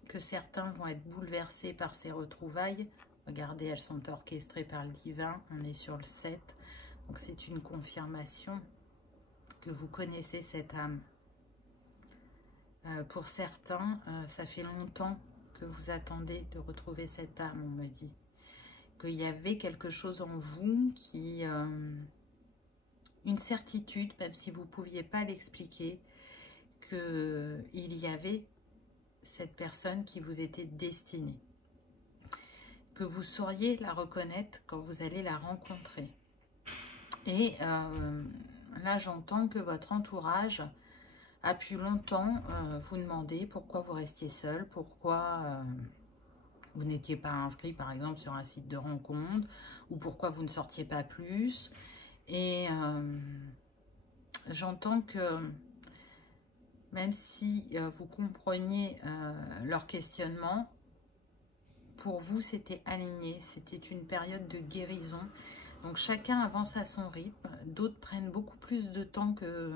que certains vont être bouleversés par ces retrouvailles. Regardez, elles sont orchestrées par le divin. On est sur le 7. Donc c'est une confirmation que vous connaissez cette âme. Pour certains, ça fait longtemps que vous attendez de retrouver cette âme, on me dit. Qu'il y avait quelque chose en vous qui... une certitude, même si vous ne pouviez pas l'expliquer, qu'il y avait cette personne qui vous était destinée. Que vous sauriez la reconnaître quand vous allez la rencontrer. Et là, j'entends que votre entourage a pu longtemps vous demander pourquoi vous restiez seul, pourquoi vous n'étiez pas inscrit, par exemple, sur un site de rencontre, ou pourquoi vous ne sortiez pas plus. Et j'entends que même si vous compreniez leur questionnement, pour vous, c'était aligné, c'était une période de guérison. Donc, chacun avance à son rythme. D'autres prennent beaucoup plus de temps que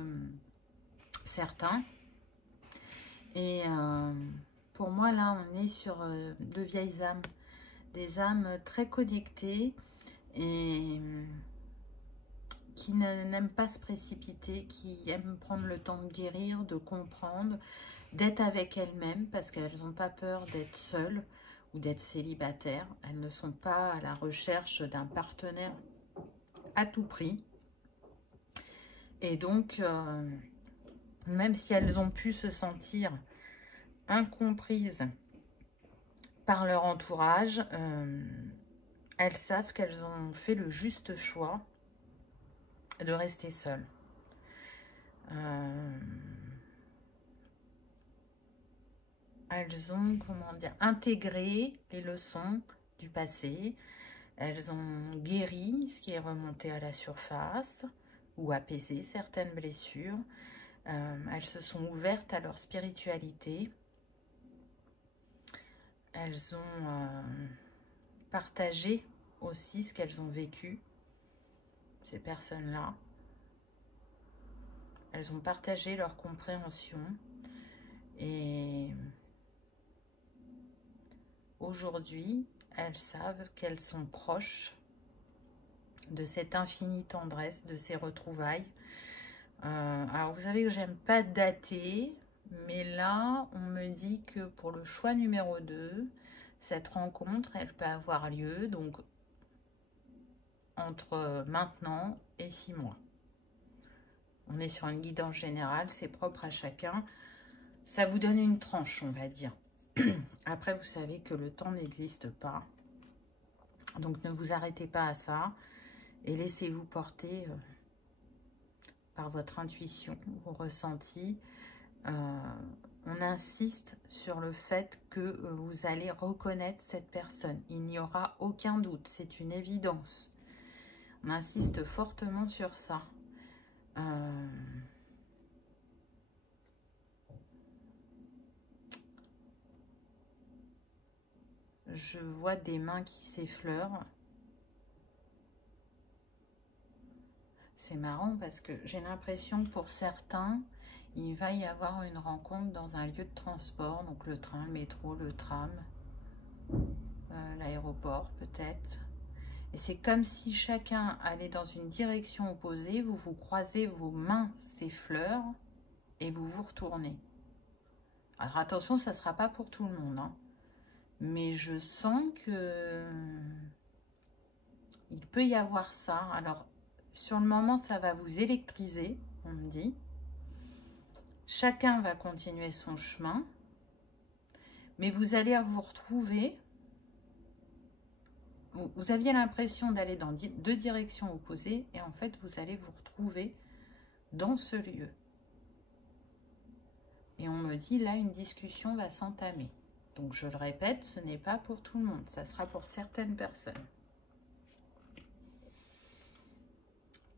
certains. Et pour moi, là, on est sur de vieilles âmes. Des âmes très connectées et qui n'aiment pas se précipiter, qui aiment prendre le temps de guérir, de comprendre, d'être avec elles-mêmes parce qu'elles n'ont pas peur d'être seules ou d'être célibataires. Elles ne sont pas à la recherche d'un partenaire à tout prix. Et donc, même si elles ont pu se sentir incomprises par leur entourage, elles savent qu'elles ont fait le juste choix de rester seules. Elles ont, comment dire, intégré les leçons du passé. Elles ont guéri ce qui est remonté à la surface ou apaisé certaines blessures. Elles se sont ouvertes à leur spiritualité. Elles ont partagé aussi ce qu'elles ont vécu, ces personnes-là. Elles ont partagé leur compréhension. Et aujourd'hui, elles savent qu'elles sont proches de cette infinie tendresse, de ces retrouvailles. Alors, vous savez que j'aime pas dater, mais là, on me dit que pour le choix numéro 2, cette rencontre, elle peut avoir lieu donc entre maintenant et 6 mois. On est sur une guidance générale, c'est propre à chacun. Ça vous donne une tranche, on va dire. Après, vous savez que le temps n'existe pas. Donc, ne vous arrêtez pas à ça et laissez-vous porter par votre intuition, vos ressentis. On insiste sur le fait que vous allez reconnaître cette personne. Il n'y aura aucun doute, c'est une évidence. On insiste fortement sur ça. Je vois des mains qui s'effleurent. C'est marrant parce que j'ai l'impression que pour certains, il va y avoir une rencontre dans un lieu de transport, donc le train, le métro, le tram, l'aéroport peut-être. Et c'est comme si chacun allait dans une direction opposée, vous vous croisez, vos mains s'effleurent et vous vous retournez. Alors attention, ça ne sera pas pour tout le monde, hein. Mais je sens que il peut y avoir ça. Alors, sur le moment, ça va vous électriser, on me dit. Chacun va continuer son chemin. Mais vous allez vous retrouver. Vous aviez l'impression d'aller dans 2 directions opposées. Et en fait, vous allez vous retrouver dans ce lieu. Et on me dit, là, une discussion va s'entamer. Donc, je le répète, ce n'est pas pour tout le monde. Ça sera pour certaines personnes.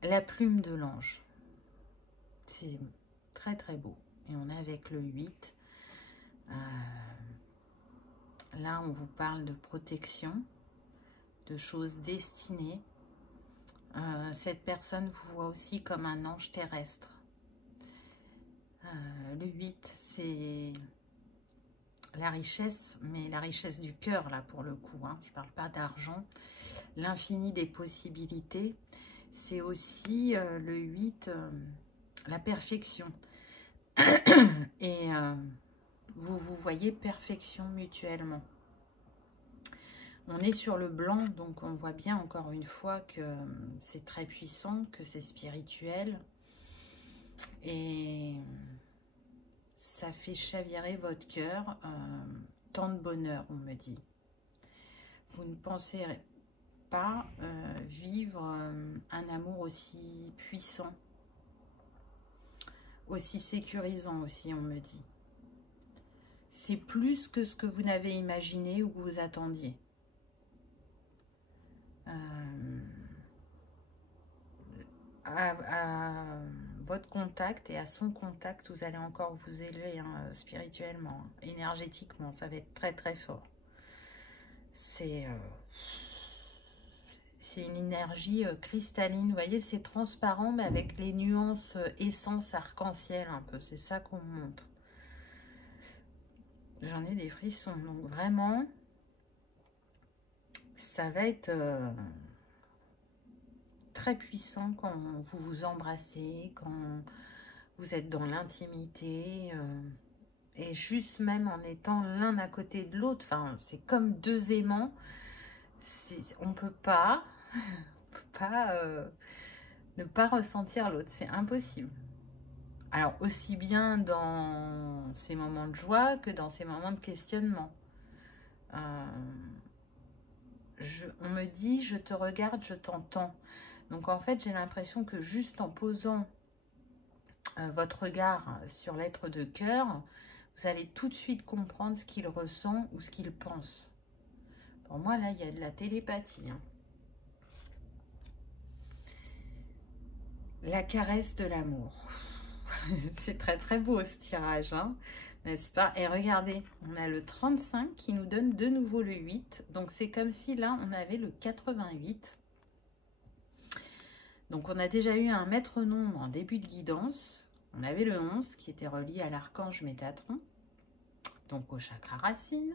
La plume de l'ange. C'est très, très beau. Et on est avec le 8. Là, on vous parle de protection, de choses destinées. Cette personne vous voit aussi comme un ange terrestre. Le 8, c'est la richesse, mais la richesse du cœur, là, pour le coup. Hein. Je ne parle pas d'argent. L'infini des possibilités. C'est aussi le 8, la perfection. Et vous voyez perfection mutuellement. On est sur le blanc, donc on voit bien encore une fois que c'est très puissant, que c'est spirituel. Et ça fait chavirer votre cœur. Tant de bonheur, on me dit. Vous ne pensez pas vivre un amour aussi puissant, aussi sécurisant aussi, on me dit. C'est plus que ce que vous n'avez imaginé ou que vous attendiez. À votre contact et à son contact, vous allez encore vous élever hein, spirituellement, énergétiquement, ça va être très très fort. C'est une énergie cristalline, vous voyez, c'est transparent mais avec les nuances essence arc-en-ciel un peu, c'est ça qu'on montre. J'en ai des frissons, donc vraiment, ça va être très puissant quand vous vous embrassez, quand vous êtes dans l'intimité, et juste même en étant l'un à côté de l'autre, enfin, c'est comme deux aimants, on peut pas ne pas ressentir l'autre, c'est impossible. Alors, aussi bien dans ces moments de joie que dans ces moments de questionnement. On me dit, je te regarde, je t'entends. Donc, en fait, j'ai l'impression que juste en posant votre regard sur l'être de cœur, vous allez tout de suite comprendre ce qu'il ressent ou ce qu'il pense. Pour moi, là, il y a de la télépathie. Hein. La caresse de l'amour. C'est très très beau ce tirage, hein, n'est-ce pas? Et regardez, on a le 35 qui nous donne de nouveau le 8. Donc c'est comme si là, on avait le 88. Donc on a déjà eu un maître nombre en début de guidance. On avait le 11 qui était relié à l'archange Métatron, donc au chakra racine.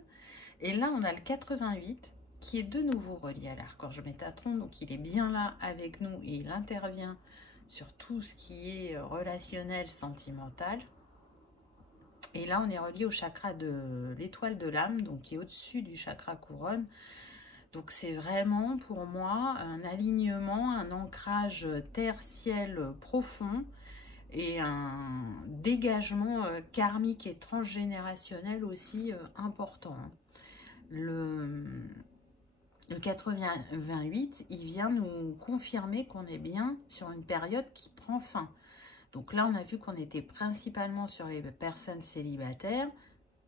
Et là, on a le 88 qui est de nouveau relié à l'archange Métatron. Donc il est bien là avec nous et il intervient sur tout ce qui est relationnel, sentimental. Et là, on est relié au chakra de l'étoile de l'âme, donc qui est au-dessus du chakra couronne. Donc, c'est vraiment, pour moi, un alignement, un ancrage terre-ciel profond et un dégagement karmique et transgénérationnel aussi important. Le 88, il vient nous confirmer qu'on est bien sur une période qui prend fin. Donc là, on a vu qu'on était principalement sur les personnes célibataires.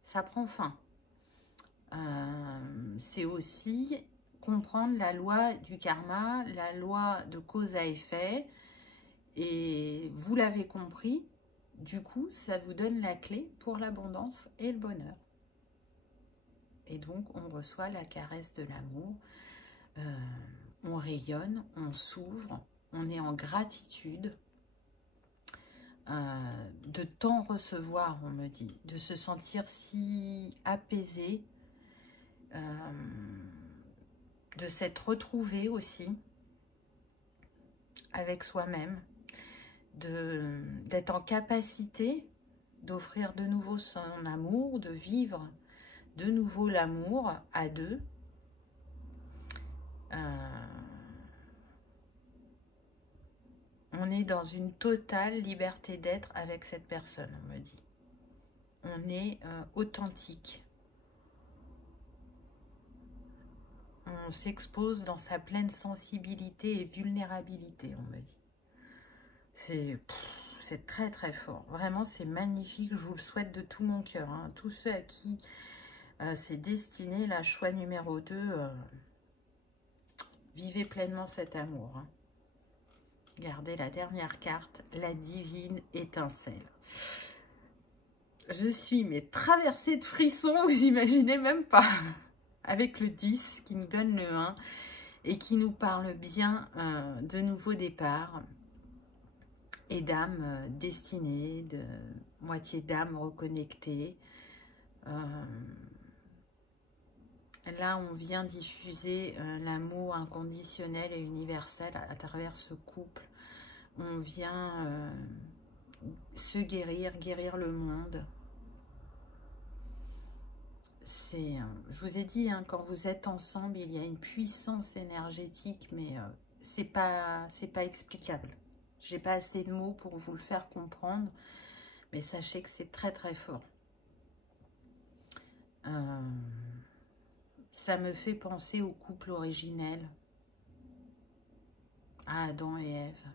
Ça prend fin. C'est aussi comprendre la loi du karma, la loi de cause à effet. Et vous l'avez compris, du coup, ça vous donne la clé pour l'abondance et le bonheur. Et donc, on reçoit la caresse de l'amour. On rayonne, on s'ouvre, on est en gratitude de tant recevoir, on me dit, de se sentir si apaisé, de s'être retrouvé aussi avec soi-même, d'être en capacité d'offrir de nouveau son amour, de vivre de nouveau l'amour à deux. On est dans une totale liberté d'être avec cette personne, on me dit. On est authentique. On s'expose dans sa pleine sensibilité et vulnérabilité, on me dit. C'est très très fort. Vraiment, c'est magnifique. Je vous le souhaite de tout mon cœur. Hein. Tous ceux à qui c'est destiné, la choix numéro 2, vivez pleinement cet amour. Hein. Regardez la dernière carte, la divine étincelle. Je suis mais traversée de frissons, vous imaginez même pas. Avec le 10 qui nous donne le 1 et qui nous parle bien de nouveaux départs et d'âme destinée, de moitié d'âme reconnectée, Là, on vient diffuser l'amour inconditionnel et universel à travers ce couple. On vient se guérir le monde. Je vous ai dit, hein, quand vous êtes ensemble, il y a une puissance énergétique, mais c'est pas explicable. J'ai pas assez de mots pour vous le faire comprendre, mais sachez que c'est très très fort. Ça me fait penser au couple originel, à Adam et Ève.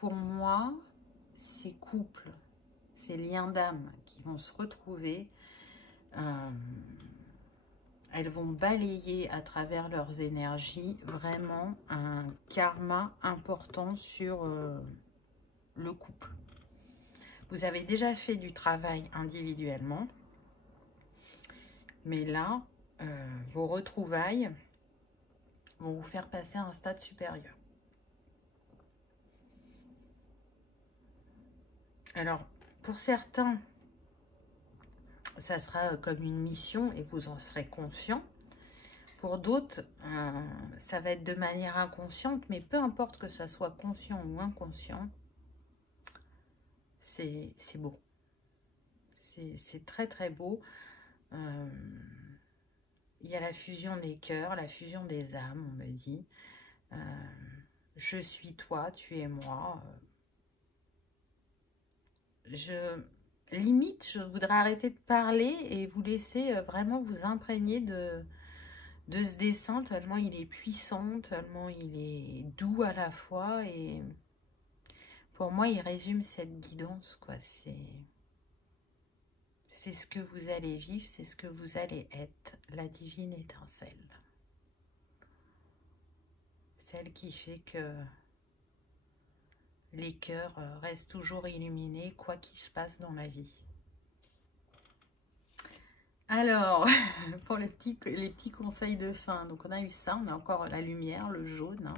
Pour moi, ces couples, ces liens d'âme qui vont se retrouver, elles vont balayer à travers leurs énergies vraiment un karma important sur le couple. Vous avez déjà fait du travail individuellement, mais là, vos retrouvailles vont vous faire passer à un stade supérieur. Alors, pour certains, ça sera comme une mission et vous en serez conscient. Pour d'autres, ça va être de manière inconsciente, mais peu importe que ça soit conscient ou inconscient, c'est beau. C'est très très beau. Il y a la fusion des cœurs, la fusion des âmes, on me dit. Je suis toi, tu es moi. Limite, je voudrais arrêter de parler et vous laisser vraiment vous imprégner de ce dessin, tellement il est puissant, tellement il est doux à la fois. Et pour moi, il résume cette guidance, quoi. C'est ce que vous allez vivre, c'est ce que vous allez être, la divine étincelle. Celle qui fait que les cœurs restent toujours illuminés, quoi qu'il se passe dans la vie. Alors, pour les petits conseils de fin, donc on a eu ça, on a encore la lumière, le jaune. Hein.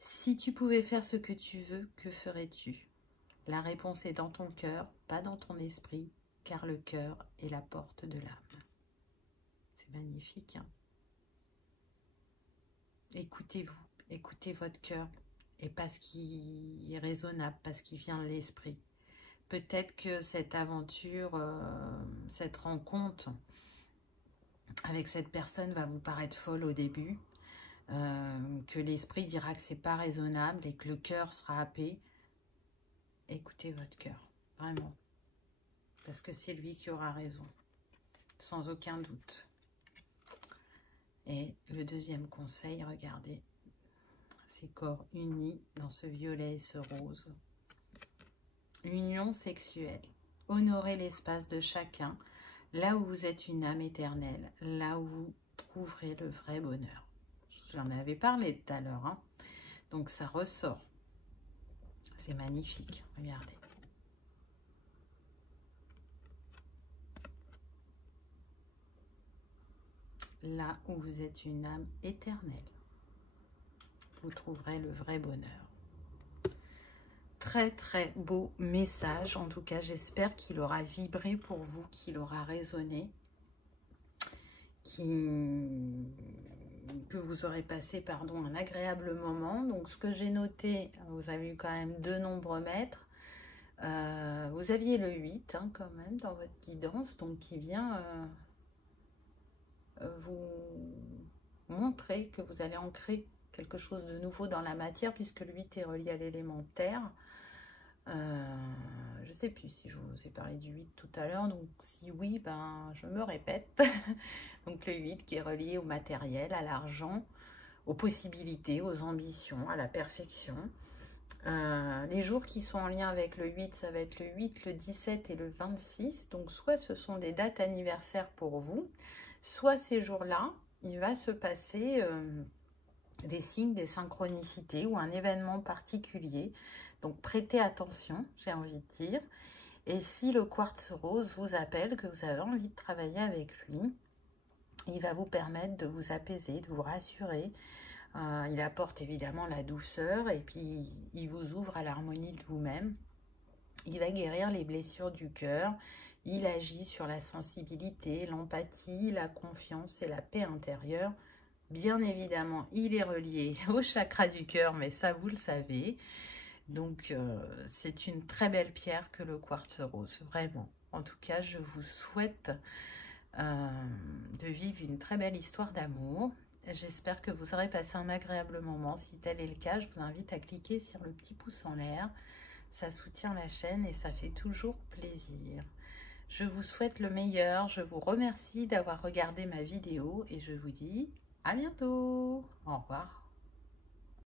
Si tu pouvais faire ce que tu veux, que ferais-tu? La réponse est dans ton cœur, pas dans ton esprit, car le cœur est la porte de l'âme. C'est magnifique. Hein? Écoutez-vous, écoutez votre cœur, et pas ce qui est raisonnable, pas ce qui vient de l'esprit. Peut-être que cette aventure, cette rencontre avec cette personne va vous paraître folle au début, que l'esprit dira que c'est pas raisonnable et que le cœur sera happé. Écoutez votre cœur, vraiment, parce que c'est lui qui aura raison, sans aucun doute. Et le deuxième conseil, regardez, ces corps unis dans ce violet et ce rose. Union sexuelle. Honorez l'espace de chacun, là où vous êtes une âme éternelle, là où vous trouverez le vrai bonheur. J'en avais parlé tout à l'heure, hein. Donc ça ressort. C'est magnifique, regardez. Là où vous êtes une âme éternelle, vous trouverez le vrai bonheur. Très très beau message, en tout cas j'espère qu'il aura vibré pour vous, qu'il aura résonné, que vous aurez passé un agréable moment. Donc ce que j'ai noté, vous avez eu quand même 2 nombres maîtres, vous aviez le 8 hein, quand même dans votre guidance, donc qui vient vous montrer que vous allez ancrer quelque chose de nouveau dans la matière, puisque le 8 est relié à l'élément terre. Je ne sais plus si je vous ai parlé du 8 tout à l'heure, donc si oui, ben je me répète. Donc le 8 qui est relié au matériel, à l'argent, aux possibilités, aux ambitions, à la perfection. Les jours qui sont en lien avec le 8, ça va être le 8, le 17 et le 26. Donc soit ce sont des dates anniversaires pour vous, soit ces jours-là, il va se passer des signes, des synchronicités ou un événement particulier. Donc prêtez attention, j'ai envie de dire. Et si le quartz rose vous appelle, que vous avez envie de travailler avec lui, il va vous permettre de vous apaiser, de vous rassurer. Il apporte évidemment la douceur et puis il vous ouvre à l'harmonie de vous-même. Il va guérir les blessures du cœur. Il agit sur la sensibilité, l'empathie, la confiance et la paix intérieure. Bien évidemment, il est relié au chakra du cœur, mais ça, vous le savez. Donc, c'est une très belle pierre que le quartz rose, vraiment. En tout cas, je vous souhaite de vivre une très belle histoire d'amour. J'espère que vous aurez passé un agréable moment. Si tel est le cas, je vous invite à cliquer sur le petit pouce en l'air. Ça soutient la chaîne et ça fait toujours plaisir. Je vous souhaite le meilleur. Je vous remercie d'avoir regardé ma vidéo et je vous dis à bientôt. Au revoir.